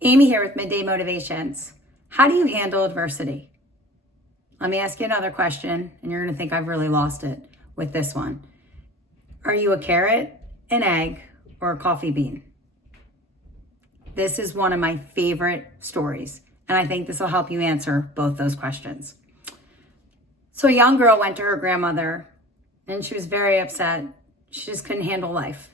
Amy here with Midday Motivations. How do you handle adversity? Let me ask you another question, and you're going to think I've really lost it with this one. Are you a carrot, an egg, or a coffee bean? This is one of my favorite stories, and I think this will help you answer both those questions. So a young girl went to her grandmother, and she was very upset. She just couldn't handle life.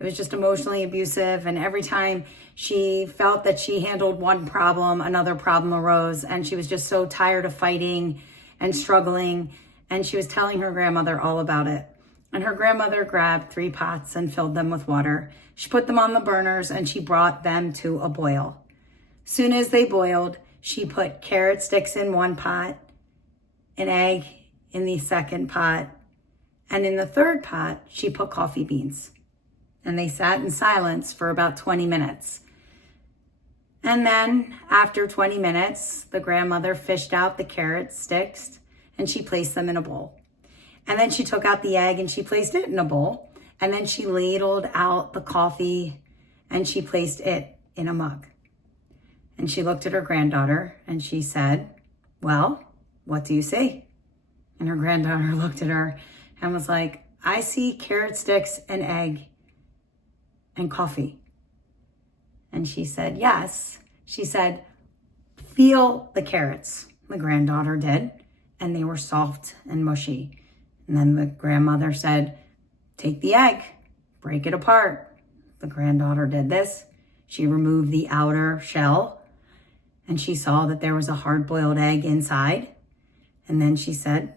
It was just emotionally abusive, and every time she felt that she handled one problem, another problem arose, and she was just so tired of fighting and struggling, and she was telling her grandmother all about it. And her grandmother grabbed 3 pots and filled them with water. She put them on the burners, and she brought them to a boil. Soon as they boiled, she put carrot sticks in one pot, an egg in the second pot, and in the third pot, she put coffee beans. And they sat in silence for about 20 minutes. And then after 20 minutes, the grandmother fished out the carrot sticks and she placed them in a bowl. And then she took out the egg and she placed it in a bowl. And then she ladled out the coffee and she placed it in a mug. And she looked at her granddaughter and she said, "Well, what do you see?" And her granddaughter looked at her and was like, "I see carrot sticks, an egg, and coffee." And she said, "Yes." She said, "Feel the carrots." The granddaughter did, and they were soft and mushy. And then the grandmother said, "Take the egg, break it apart." The granddaughter did this. She removed the outer shell, and she saw that there was a hard-boiled egg inside. And then she said,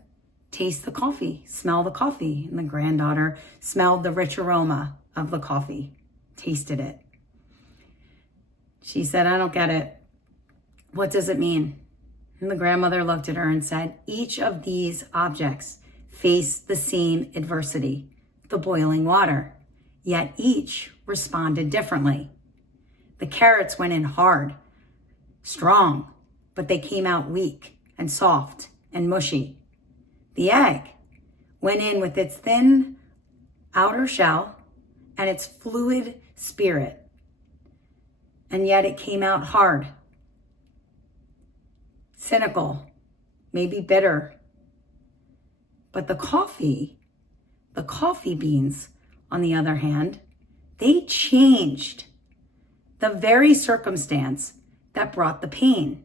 "Taste the coffee, smell the coffee." And the granddaughter smelled the rich aroma of the coffee. Tasted it. She said, "I don't get it. What does it mean?" And the grandmother looked at her and said, "Each of these objects faced the same adversity, the boiling water, yet each responded differently. The carrots went in hard, strong, but they came out weak and soft and mushy. The egg went in with its thin outer shell and its fluid spirit, and yet it came out hard, cynical, maybe bitter. But the coffee beans, on the other hand, they changed the very circumstance that brought the pain.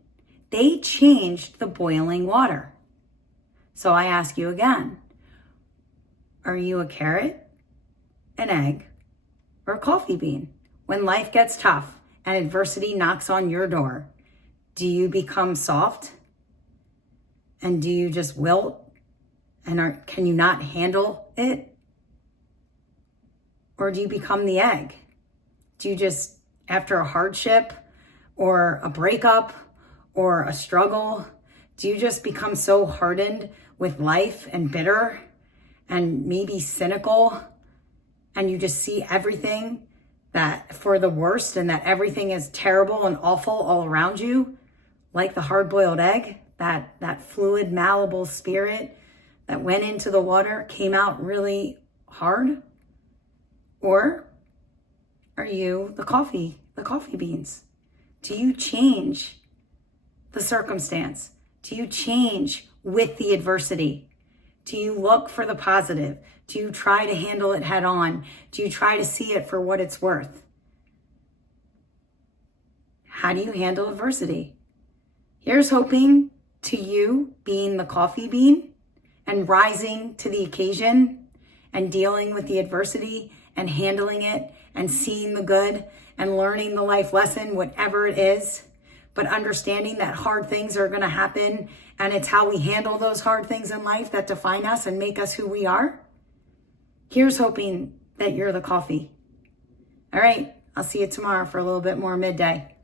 They changed the boiling water." So I ask you again, are you a carrot, an egg, or a coffee bean? When life gets tough and adversity knocks on your door, do you become soft? And do you just wilt? And can you not handle it? Or do you become the egg? Do you just, after a hardship or a breakup or a struggle, do you just become so hardened with life and bitter and maybe cynical, and you just see everything that for the worst and that everything is terrible and awful all around you, like the hard-boiled egg, that fluid, malleable spirit that went into the water came out really hard? Or are you the coffee beans? Do you change the circumstance? Do you change with the adversity? Do you look for the positive? Do you try to handle it head on? Do you try to see it for what it's worth? How do you handle adversity? Here's hoping to you being the coffee bean and rising to the occasion and dealing with the adversity and handling it and seeing the good and learning the life lesson, whatever it is, but understanding that hard things are going to happen, and it's how we handle those hard things in life that define us and make us who we are. Here's hoping that you're the coffee. All right, I'll see you tomorrow for a little bit more Midday.